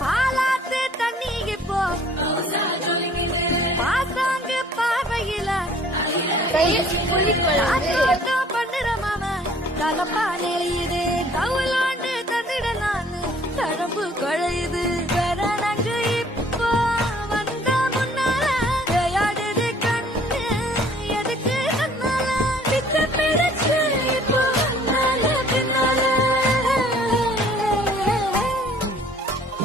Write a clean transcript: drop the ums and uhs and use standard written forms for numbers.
பாலாத்து தண்ணிக்கு போ பாசாங்க பார்வையில பண்ணுற மாமன் கலப்பா நெளியுது தவுலாண்டு தந்திட நானு தடம்பு குழையுது